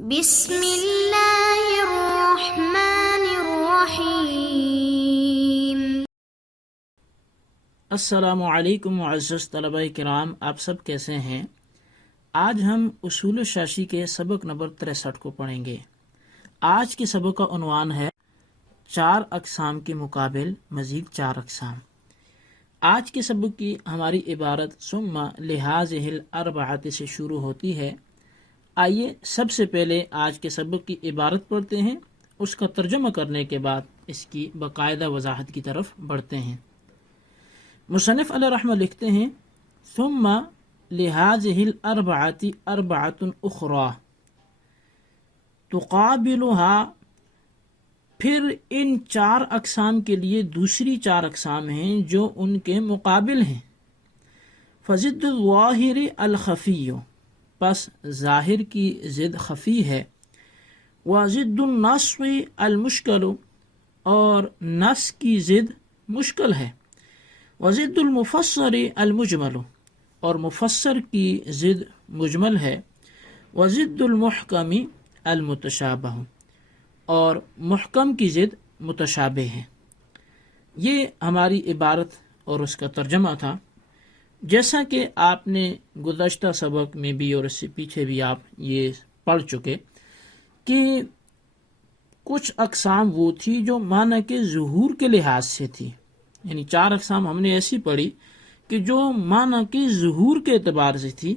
بسم اللہ الرحمن الرحیم۔ السلام علیکم معزز طلبہ کرام، آپ سب کیسے ہیں؟ آج ہم اصول شاشی کے سبق نمبر 63 کو پڑھیں گے۔ آج کے سبق کا عنوان ہے 4 اقسام کے مقابل مزید 4 اقسام۔ آج کے سبق کی ہماری عبارت ثم لہذہ الاربعۃ سے شروع ہوتی ہے۔ آئیے سب سے پہلے آج کے سبق کی عبارت پڑھتے ہیں، اس کا ترجمہ کرنے کے بعد اس کی باقاعدہ وضاحت کی طرف بڑھتے ہیں۔ مصنف علیہ رحمہ لکھتے ہیں ثم لہذہ الاربعۃ اربعۃ اخری تقابلها، پھر ان 4 اقسام کے لیے دوسری 4 اقسام ہیں جو ان کے مقابل ہیں۔ فضد الظاہر الخفی، پس ظاہر کی ضد خفی ہے۔ وضد النص المشکل، اور نص کی ضد مشکل ہے۔ وضد المفسر المجمل، اور مفسر کی ضد مجمل ہے۔ وضد المحکم المتشابہ، اور محکم کی ضد متشابہ ہے۔ یہ ہماری عبارت اور اس کا ترجمہ تھا۔ جیسا کہ آپ نے گزشتہ سبق میں بھی اور اس سے پیچھے بھی آپ یہ پڑھ چکے کہ کچھ اقسام وہ تھی جو معنی کے ظہور کے لحاظ سے تھی، یعنی 4 اقسام ہم نے ایسی پڑھی کہ جو معنی کے ظہور کے اعتبار سے تھی۔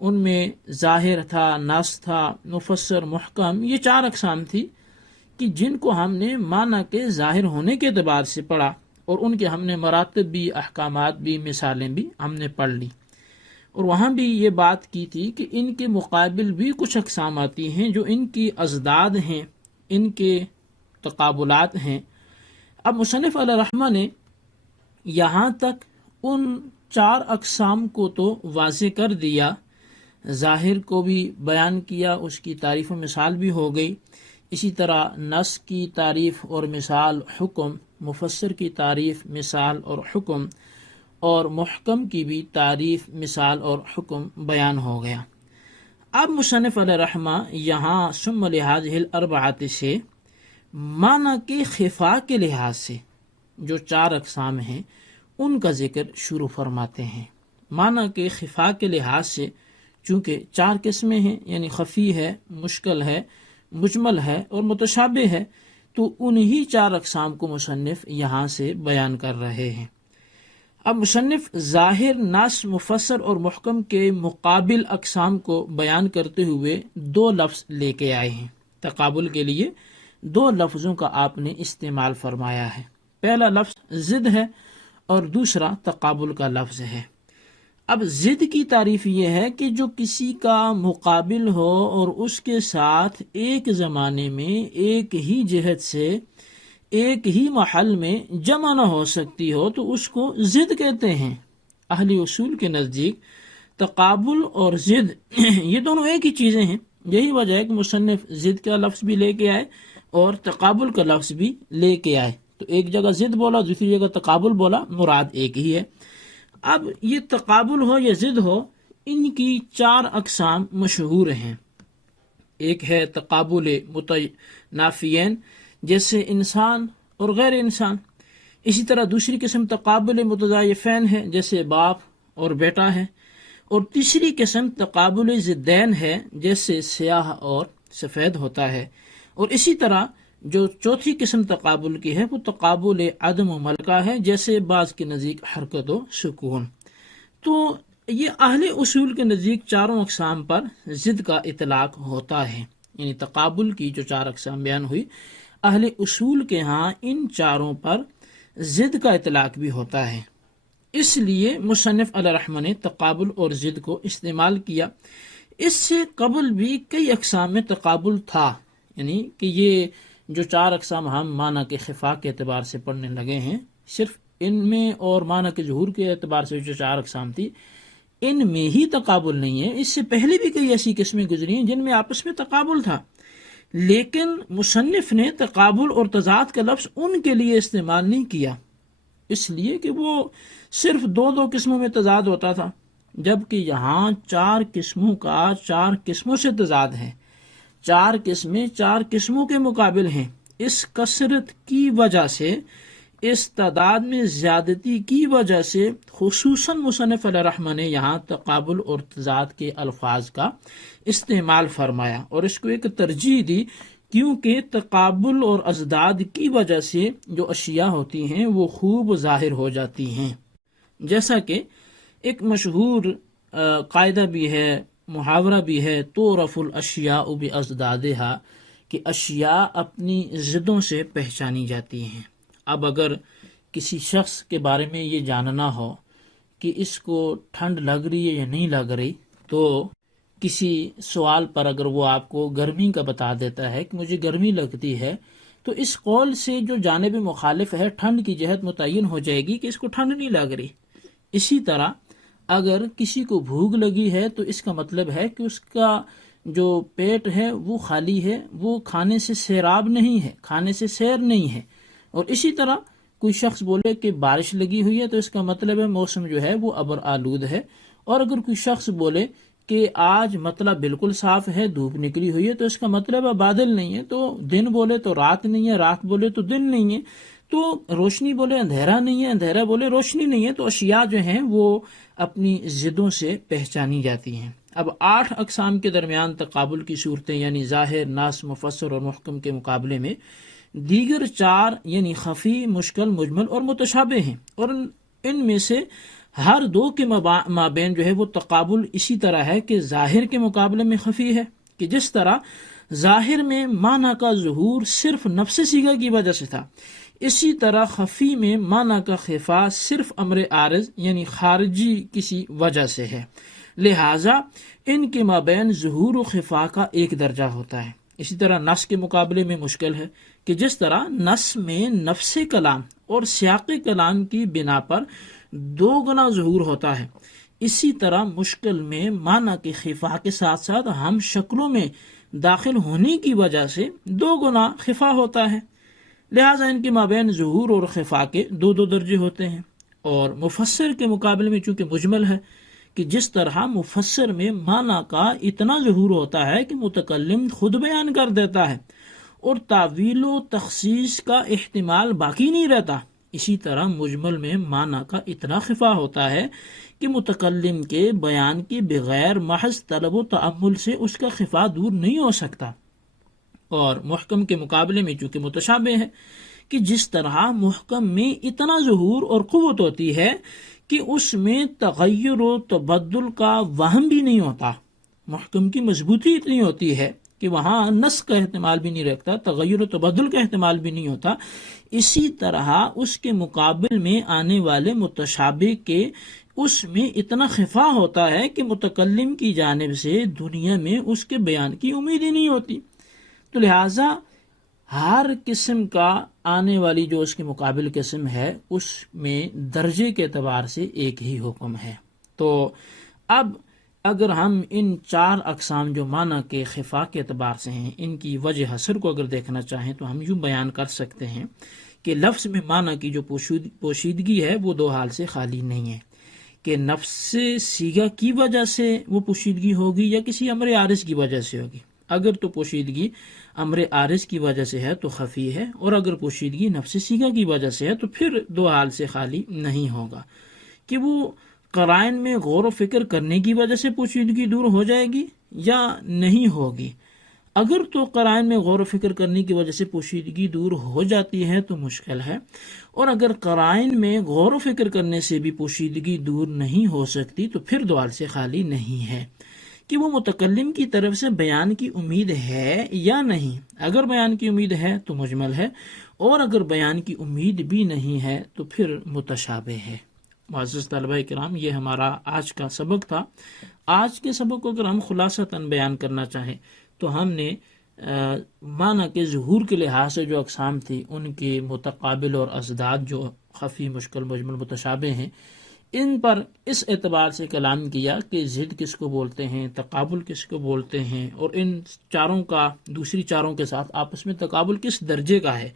ان میں ظاہر تھا، نص تھا، مفسر، محکم، یہ 4 اقسام تھی کہ جن کو ہم نے معنی کے ظاہر ہونے کے اعتبار سے پڑھا، اور ان کے ہم نے مراتب بھی، احکامات بھی، مثالیں بھی ہم نے پڑھ لی۔ اور وہاں بھی یہ بات کی تھی کہ ان کے مقابل بھی کچھ اقسام آتی ہیں جو ان کی ازداد ہیں، ان کے تقابلات ہیں۔ اب مصنف علیہ رحمہ نے یہاں تک ان 4 اقسام کو تو واضح کر دیا، ظاہر کو بھی بیان کیا، اس کی تعریف و مثال بھی ہو گئی، اسی طرح نص کی تعریف اور مثال، حکم، مفسر کی تعریف، مثال اور حکم، اور محکم کی بھی تعریف، مثال اور حکم بیان ہو گیا۔ اب مصنف علیہ رحمہ یہاں ثم لہذہ الاربعۃ سے معنی کے خفا کے لحاظ سے جو 4 اقسام ہیں ان کا ذکر شروع فرماتے ہیں۔ معنی کے خفا کے لحاظ سے چونکہ 4 قسمیں ہیں، یعنی خفی ہے، مشکل ہے، مجمل ہے اور متشابہ ہے، تو انہی 4 اقسام کو مصنف یہاں سے بیان کر رہے ہیں۔ اب مصنف ظاہر، نص، مفسر اور محکم کے مقابل اقسام کو بیان کرتے ہوئے 2 لفظ لے کے آئے ہیں۔ تقابل کے لیے 2 لفظوں کا آپ نے استعمال فرمایا ہے۔ پہلا لفظ ضد ہے اور دوسرا تقابل کا لفظ ہے۔ اب ضد کی تعریف یہ ہے کہ جو کسی کا مقابل ہو اور اس کے ساتھ ایک زمانے میں ایک ہی جہت سے ایک ہی محل میں جمع نہ ہو سکتی ہو تو اس کو ضد کہتے ہیں۔ اہل اصول کے نزدیک تقابل اور ضد یہ دونوں ایک ہی چیزیں ہیں۔ یہی وجہ ہے کہ مصنف ضد کا لفظ بھی لے کے آئے اور تقابل کا لفظ بھی لے کے آئے، تو ایک جگہ ضد بولا، دوسری جگہ تقابل بولا، مراد ایک ہی ہے۔ اب یہ تقابل ہو یا ضد ہو، ان کی 4 اقسام مشہور ہیں۔ ایک ہے تقابل متنافیین، جیسے انسان اور غیر انسان۔ اسی طرح دوسری قسم تقابل متضایفین ہے، جیسے باپ اور بیٹا ہے۔ اور تیسری قسم تقابل ضدین ہے، جیسے سیاہ اور سفید ہوتا ہے۔ اور اسی طرح جو چوتھی قسم تقابل کی ہے وہ تقابل عدم و ملکہ ہے، جیسے بعض کے نزدیک حرکت و سکون۔ تو یہ اہل اصول کے نزدیک 4 اقسام پر ضد کا اطلاق ہوتا ہے، یعنی تقابل کی جو 4 اقسام بیان ہوئی، اہل اصول کے ہاں ان 4 پر ضد کا اطلاق بھی ہوتا ہے۔ اس لیے مصنف علیہ رحمہ نے تقابل اور ضد کو استعمال کیا۔ اس سے قبل بھی کئی اقسام میں تقابل تھا، یعنی کہ یہ جو 4 اقسام ہم معنی کے خفا کے اعتبار سے پڑھنے لگے ہیں، صرف ان میں اور معنی کے ظہور کے اعتبار سے جو 4 اقسام تھی ان میں ہی تقابل نہیں ہے۔ اس سے پہلے بھی کئی ایسی قسمیں گزری ہیں جن میں آپس میں تقابل تھا، لیکن مصنف نے تقابل اور تضاد کا لفظ ان کے لیے استعمال نہیں کیا، اس لیے کہ وہ صرف 2 قسموں میں تضاد ہوتا تھا، جبکہ یہاں 4 قسموں کا 4 قسموں سے تضاد ہے۔ 4 قسمیں 4 قسموں کے مقابل ہیں۔ اس کثرت کی وجہ سے، اس تعداد میں زیادتی کی وجہ سے خصوصاً مصنف علیہ رحمہ نے یہاں تقابل اور تضاد کے الفاظ کا استعمال فرمایا اور اس کو ایک ترجیح دی، کیونکہ تقابل اور ازداد کی وجہ سے جو اشیاء ہوتی ہیں وہ خوب ظاہر ہو جاتی ہیں۔ جیسا کہ ایک مشہور قاعدہ بھی ہے، محاورہ بھی ہے، تعرف الاشیاء بازدادہا، کہ اشیاء اپنی ضدوں سے پہچانی جاتی ہیں۔ اب اگر کسی شخص کے بارے میں یہ جاننا ہو کہ اس کو ٹھنڈ لگ رہی ہے یا نہیں لگ رہی، تو کسی سوال پر اگر وہ آپ کو گرمی کا بتا دیتا ہے کہ مجھے گرمی لگتی ہے، تو اس قول سے جو جانب مخالف ہے ٹھنڈ کی جہت متعین ہو جائے گی کہ اس کو ٹھنڈ نہیں لگ رہی۔ اسی طرح اگر کسی کو بھوک لگی ہے تو اس کا مطلب ہے کہ اس کا جو پیٹ ہے وہ خالی ہے، وہ کھانے سے سیراب نہیں ہے، کھانے سے سیر نہیں ہے۔ اور اسی طرح کوئی شخص بولے کہ بارش لگی ہوئی ہے تو اس کا مطلب ہے موسم جو ہے وہ ابر آلود ہے۔ اور اگر کوئی شخص بولے کہ آج مطلب بالکل صاف ہے، دھوپ نکلی ہوئی ہے، تو اس کا مطلب ہے بادل نہیں ہے۔ تو دن بولے تو رات نہیں ہے، رات بولے تو دن نہیں ہے، تو روشنی بولے اندھیرا نہیں ہے، اندھیرا بولے روشنی نہیں ہے۔ تو اشیاء جو ہیں وہ اپنی ضدوں سے پہچانی جاتی ہیں۔ اب 8 اقسام کے درمیان تقابل کی صورتیں یعنی ظاہر، نص، مفسر اور محکم کے مقابلے میں دیگر 4 یعنی خفی، مشکل، مجمل اور متشابہ ہیں، اور ان میں سے ہر 2 کے مابین جو ہے وہ تقابل اسی طرح ہے کہ ظاہر کے مقابلے میں خفی ہے، کہ جس طرح ظاہر میں معنی کا ظہور صرف نفس صیغہ کی وجہ سے تھا، اسی طرح خفی میں معنی کا خفا صرف امر عارض یعنی خارجی کسی وجہ سے ہے، لہٰذا ان کے مابین ظہور و خفا کا ایک درجہ ہوتا ہے۔ اسی طرح نص کے مقابلے میں مشکل ہے، کہ جس طرح نص میں نفس کلام اور سیاق کلام کی بنا پر 2 گنا ظہور ہوتا ہے، اسی طرح مشکل میں معنی کے خفا کے ساتھ ساتھ ہم شکلوں میں داخل ہونے کی وجہ سے 2 گنا خفا ہوتا ہے، لہٰذا ان کے مابین ظہور اور خفا کے 2 درجے ہوتے ہیں۔ اور مفسر کے مقابلے میں چونکہ مجمل ہے، کہ جس طرح مفسر میں معنی کا اتنا ظہور ہوتا ہے کہ متکلم خود بیان کر دیتا ہے اور تعویل و تخصیص کا احتمال باقی نہیں رہتا، اسی طرح مجمل میں معنی کا اتنا خفا ہوتا ہے کہ متکلم کے بیان کے بغیر محض طلب و تأمل سے اس کا خفا دور نہیں ہو سکتا۔ اور محکم کے مقابلے میں چونکہ متشابہ ہے، کہ جس طرح محکم میں اتنا ظہور اور قوت ہوتی ہے کہ اس میں تغیر و تبدل کا وہم بھی نہیں ہوتا، محکم کی مضبوطی اتنی ہوتی ہے کہ وہاں نص کا احتمال بھی نہیں رکھتا، تغیر و تبدل کا احتمال بھی نہیں ہوتا، اسی طرح اس کے مقابل میں آنے والے متشابہ کے اس میں اتنا خفا ہوتا ہے کہ متکلم کی جانب سے دنیا میں اس کے بیان کی امید ہی نہیں ہوتی۔ تو لہٰذا ہر قسم کا آنے والی جو اس کے مقابل قسم ہے اس میں درجے کے اعتبار سے ایک ہی حکم ہے۔ تو اب اگر ہم ان 4 اقسام جو معنی کے خفا کے اعتبار سے ہیں، ان کی وجہ حسر کو اگر دیکھنا چاہیں تو ہم یوں بیان کر سکتے ہیں کہ لفظ میں معنی کی جو پوشیدگی ہے وہ 2 حال سے خالی نہیں ہے، کہ نفس صیغہ کی وجہ سے وہ پوشیدگی ہوگی یا کسی امر عارض کی وجہ سے ہوگی۔ اگر تو پوشیدگی امر عارض کی وجہ سے ہے تو خفی ہے، اور اگر پوشیدگی نفس صیغہ کی وجہ سے ہے تو پھر 2 حال سے خالی نہیں ہوگا، کہ وہ قرائن میں غور و فکر کرنے کی وجہ سے پوشیدگی دور ہو جائے گی یا نہیں ہوگی۔ اگر تو قرائن میں غور و فکر کرنے کی وجہ سے پوشیدگی دور ہو جاتی ہے تو مشکل ہے، اور اگر قرائن میں غور و فکر کرنے سے بھی پوشیدگی دور نہیں ہو سکتی تو پھر 2 حال سے خالی نہیں ہے، کہ وہ متکلم کی طرف سے بیان کی امید ہے یا نہیں۔ اگر بیان کی امید ہے تو مجمل ہے، اور اگر بیان کی امید بھی نہیں ہے تو پھر متشابہ ہے۔ معزز طلبہ کرام، یہ ہمارا آج کا سبق تھا۔ آج کے سبق کو اگر ہم خلاصتاً بیان کرنا چاہیں تو ہم نے معنی کے ظہور کے لحاظ سے جو اقسام تھی ان کے متقابل اور ازداد جو خفی، مشکل، مجمل، متشابہ ہیں، ان پر اس اعتبار سے کلام کیا کہ ضد کس کو بولتے ہیں، تقابل کس کو بولتے ہیں، اور ان 4 کا دوسری 4 کے ساتھ آپس میں تقابل کس درجے کا ہے،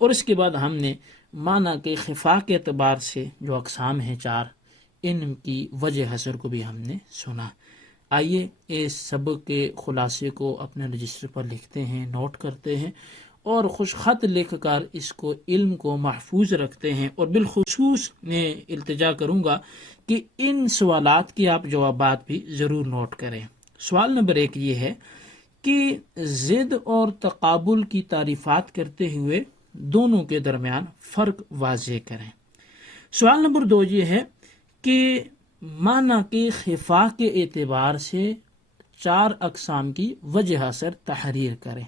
اور اس کے بعد ہم نے معنی کے خفا کے اعتبار سے جو اقسام ہیں 4 ان کی وجہ حسر کو بھی ہم نے سنا۔ آئیے اس سبق کے خلاصے کو اپنے رجسٹر پر لکھتے ہیں، نوٹ کرتے ہیں اور خوش خط لکھ کر اس کو علم کو محفوظ رکھتے ہیں، اور بالخصوص میں التجا کروں گا کہ ان سوالات کے آپ جوابات بھی ضرور نوٹ کریں۔ سوال نمبر 1 یہ ہے کہ ضد اور تقابل کی تعریفات کرتے ہوئے دونوں کے درمیان فرق واضح کریں۔ سوال نمبر 2 یہ ہے کہ معنی کے خفا کے اعتبار سے 4 اقسام کی وجہ اثر تحریر کریں۔